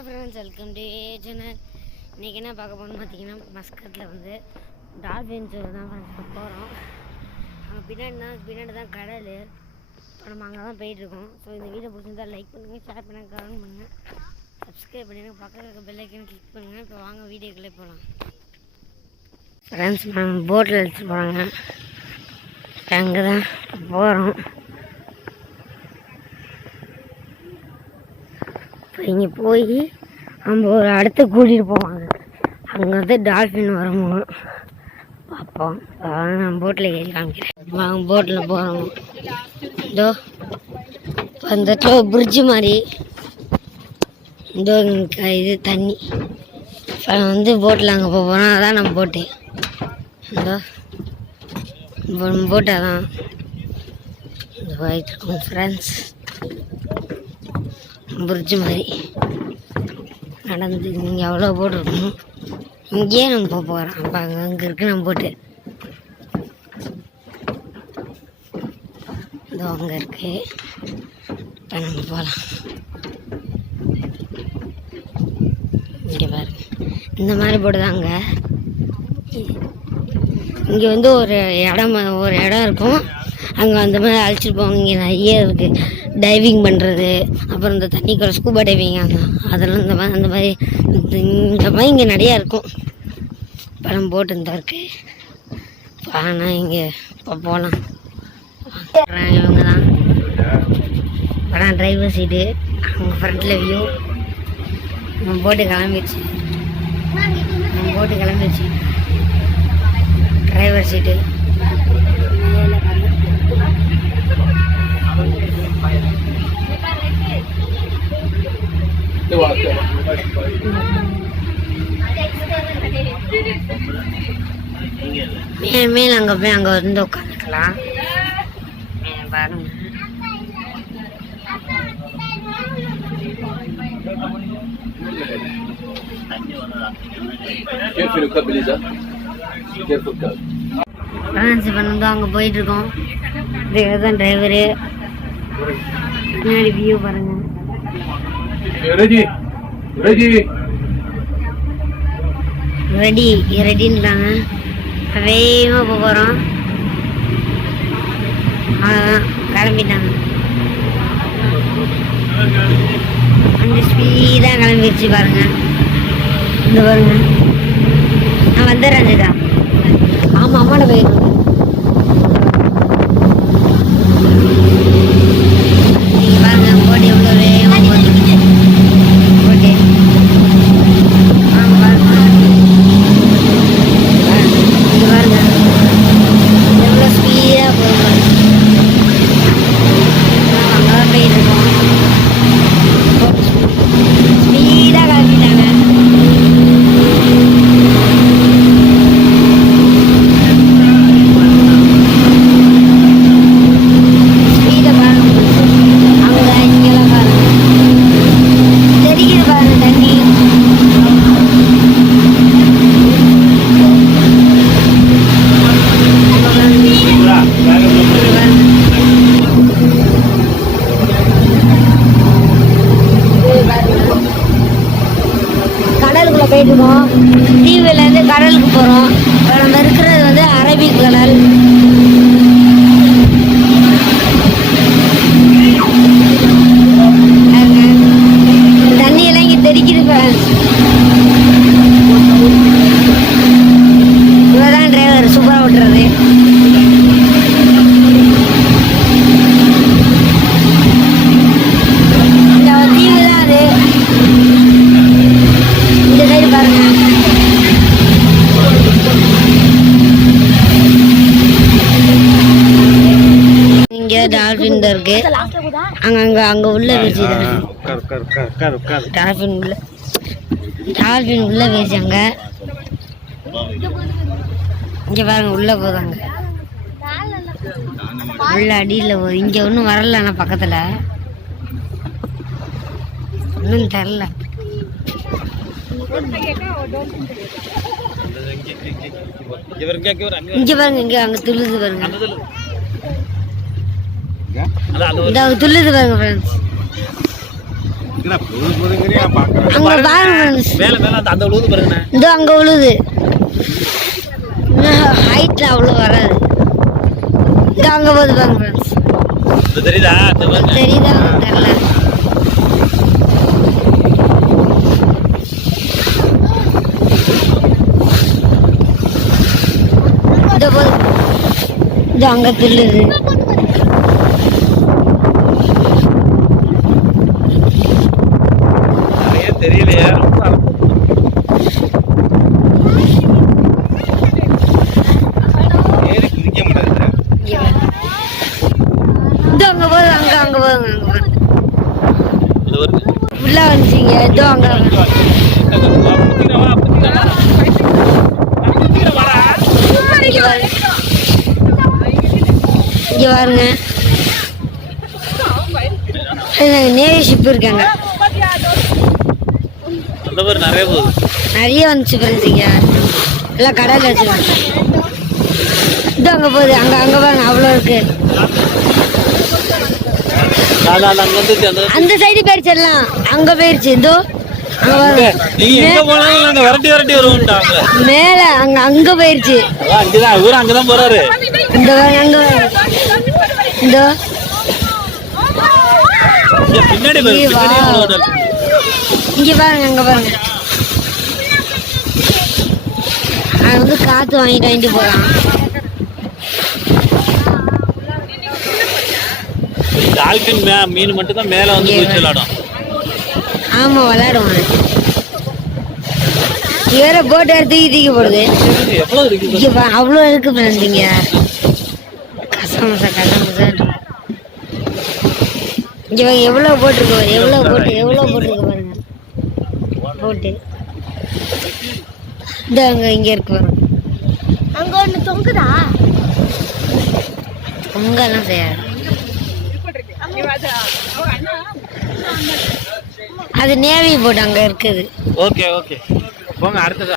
Hi friends, welcome to channel. இன்றைக்கி என்ன பார்க்க போகணும்னு பார்த்தீங்கன்னா, மஸ்கட்டில் வந்து டால்ஃபின் ஷோ தான் போகிறோம். அங்கே பின்னாடி தான் கடல். இப்போ நம்ம அங்கே தான் போயிட்டுருக்கோம். ஸோ இந்த வீடியோ பிடிச்சிருந்தா லைக் பண்ணுங்கள், ஷேர் பண்ணுங்கள், கமெண்ட் பண்ணுங்கள், சப்ஸ்கிரைப் பண்ணிடுங்க, பக்கத்தில் இருக்க பெல் ஐக்கனை கிளிக் பண்ணுங்கள். இப்போ வாங்க வீடியோக்குள்ளே போகலாம். ஃப்ரெண்ட்ஸ், நம்ம போட்டில் எடுத்துகிட்டு போகிறாங்க. அங்கே தான் போகிறோம். இங்கே போய் நம்ம ஒரு இடத்த கூட்டிகிட்டு போவாங்க. அங்கே வந்து டால்ஃபின் வரும்போது பார்ப்போம். நான் போட்டில் ஏறி காமிக்கிறேன். நாங்கள் போட்டில் போகிறோம். இதோ அந்த இடத்துல பிரிட்ஜு மாதிரி இதோ இது தண்ணி வந்து போட்டில் அங்கே போகிறோம். அதான் நம்ம போட்டு இதோ போட்டு அதான் போயிட்டு இருக்கோம். ஃப்ரெண்ட்ஸ், பிரிட்ஜு மாதிரி நடந்து நீங்கள் எவ்வளோ போட்டிருக்கணும். இங்கேயே நம்ம போகிறோம். அப்போ அங்கே இருக்கு நம்ம போட்டு இதோ அங்கே இருக்கு. இப்போ நம்ம போகலாம். இங்கே பாருங்க, இந்த மாதிரி போட்டு தான் இங்கே வந்து ஒரு இடம் இருக்கும். அங்கே அந்த மாதிரி அழைச்சிட்டு போவாங்க. இங்கே நிறைய இருக்குது டைவிங் பண்ணுறது, அப்புறம் இந்த தண்ணிக்குள்ள ஸ்கூபா டைவிங் அதெல்லாம் அந்த மாதிரி இங்கே நிறையா இருக்கும். படம் போட்டு இருந்தா இருக்கு. ஆனால் இங்கே இப்போ போகலாம். இவங்க தான் படம் டிரைவர் சீட்டு. அவங்க ஃப்ரண்ட்டில் வியூ. நம்ம போட்டு கிளம்பிடுச்சு. டிரைவர் சீட்டு. மேல் அங்கே போய் அங்கே வந்து உட்காந்துக்கலாம். பாருங்க, வந்து அங்கே போயிட்டு இருக்கோம். இதுதான் டிரைவரு. பின்னாடி வியூ பாருங்க. ரெடின்றாங்க. வேகமாக போகிறோம். அவ்வளோதான், கிளம்பிட்டாங்க. அந்த ஸ்பீடாக கிளம்பிடுச்சு பாருங்க. இந்த பாருங்க, நான் வந்துடுறேன். ஆமாம், அம்மாட போயிருக்கேன். நீங்கள் பாருங்க, போட்டு எவ்வளோ வேகமாக போட்டு போட்டு எவ்வளோ ஸ்பீடாக போகும். அங்கதான் போயிட்டு இருக்கோம். ஸ்பீடாக கிளம்பிட்டாங்க. ஸ்பீடை பாருங்க. அங்கே இங்கெல்லாம் பாருங்க, தெரியுது பாருங்க தண்ணி. கடலுக்குள்ள போயிட்டு இருக்கோம். தீவுலேருந்து கடலுக்கு போகிறோம். இப்போ நம்ம இருக்கிறது வந்து அரபிக் கடல். தண்ணியெல்லாம் இங்கே தெரிக்குது. இவதான் டிரைவர், சூப்பராக ஓட்டுறது. தீவு தான் அது. இந்த சைடு பாருங்க, இங்க டால்ஃபின் தான் இருக்கு. அங்க உள்ள வச்சு டால்ஃபின் உள்ள வச்சாங்க. இங்க பாருங்க, உள்ள போதாங்க. உள்ள அடியில் போகுது. இங்க ஒன்றும் வரல. ஆனால் பக்கத்துல ஒன்றும் தரல. இங்க பாருங்க, இங்க அங்க துள்ளுது பாருங்க. துள்ளுது பாருங்க ஃப்ரெண்ட்ஸ். அங்க பாருங்க ஃப்ரெண்ட்ஸ், மேல மேல அந்த உழுது பாருங்க. இதோ அங்க உழுது. ஹைட்ல அவ்வளோ வராது. இதோ அங்க போகுது பாருங்க ஃப்ரெண்ட்ஸ். இது தெரியுதா? அந்த பாருங்க. தெரியுதா தெரியல. இதோ போகுது. இதோ அங்க துள்ளுது. நிறைய தெரியலையா? ரொம்ப ஏறி குதிக்க மாட்டேங்குது. இதோ அங்க போகுது, அங்க அங்க போகுது, அங்க போகுது. இது வருது. உள்ள வந்துச்சிங்க. இதோ அங்க இங்க பாருங்க. நேவி ஷிப் இருக்காங்க. அந்த மாதிரி நிறைய போகுது. நிறைய வந்துச்சு ஃப்ரெண்ட்ஸ். இங்க எல்லாம் கடல்ல வச்சிருக்காங்க. இதோ அங்க போகுது, அங்க அங்க பாருங்க அவ்வளோ இருக்கு. அந்த சைடு போயிருச்சு, எல்லாம் அங்க போயிருச்சு. இதோ அங்க பாருங்க. நீங்க எங்க போனாலும் நாங்க விரட்டி விரட்டி வருவோம்ட்டாங்க. மேல அங்க அங்க போயிருச்சு. அங்கதான் இவரு அங்கதான் போறாரு. இந்த பாருங்க, அங்க பாருங்க. இதோ பின்னாடி பாருங்க, பின்னாடி எவ்வளவு இருக்கு. இங்க பாருங்க, அங்க பாருங்க. அவன் வந்து காத்து வாங்கிட்டு போறான். டால்பின் மீன் மட்டும் தான் மேல வந்து குதிச்சு விளையாடும். ஆமா விளையாடுவான். வேற போட் எடுத்து தூக்கி போடுது. எவ்வளவு இருக்கு? இங்க அவ்வளோ இருக்கு ஃப்ரெண்ட்ஸ். இங்க கசமசா கசமசா. இங்க எவ்வளோ போட்டிருக்கு, எவ்வளோ போட்டிருக்கு பாருங்க போட்டு. இந்த அங்க இங்க இருக்கு பாருங்க. அங்க ஒண்ணு தொங்குதா? தொங்கலாம் செய்யாது. அது நேவி போட் அங்க இருக்குது. ஓகே ஓகே போங்க அடுத்தது.